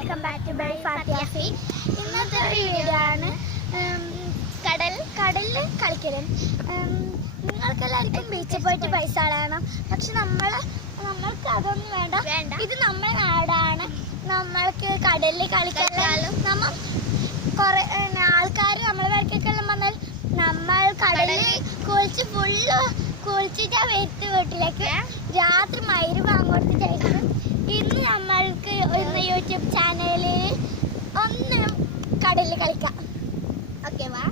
Welcome back to by ഫാത്തിയാഫി. ഇന്നത്തെ ഒരു വീഡിയോ ആണ് കടലിൽ കളിക്കലും. നിങ്ങൾക്കെല്ലാവർക്കും ബീച്ചിൽ പോയിട്ട് പൈസ കളയണം, പക്ഷെ നമ്മൾക്ക് അതൊന്നും വേണ്ട. ഇത് നമ്മുടെ നാടാണ്. നമ്മൾക്ക് കടലിൽ കളിക്കാനും നമ്മൾ കുറേ ആൾക്കാർ നമ്മളെ വരക്കൊക്കെ വന്നാൽ നമ്മൾ കടലിൽ കുളിച്ചിട്ടാ വരുത്ത് വീട്ടിലേക്ക്. രാത്രി മയിര് വാങ്ങോട്ട് ശേഷം ഇന്ന് നമ്മൾക്ക് ഒന്ന് യൂട്യൂബ് ചാനലിൽ ഒന്ന് കടലിൽ കളിക്കാം. ഓക്കെ, വാ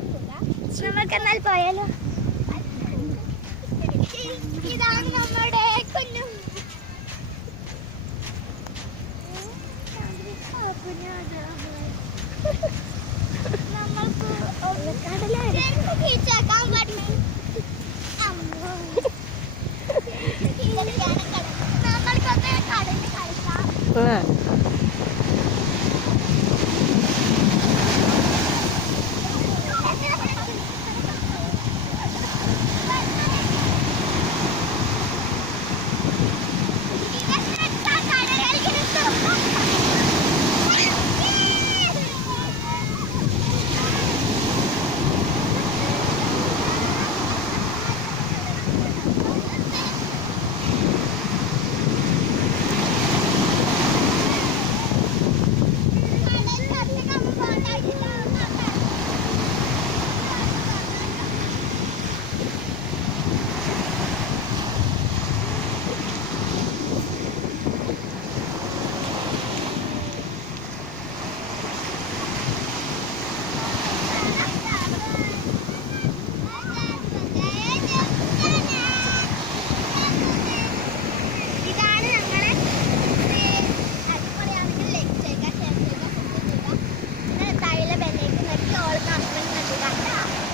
നമുക്ക് എന്നാൽ പോയാലോ. ഇതാണ് നമ്മുടെ കുഞ്ഞു നമ്മൾക്ക് കടലാക്കാൻ പറ്റും. നമ്മൾക്കൊന്ന് കടലിൽ കളിക്കാം.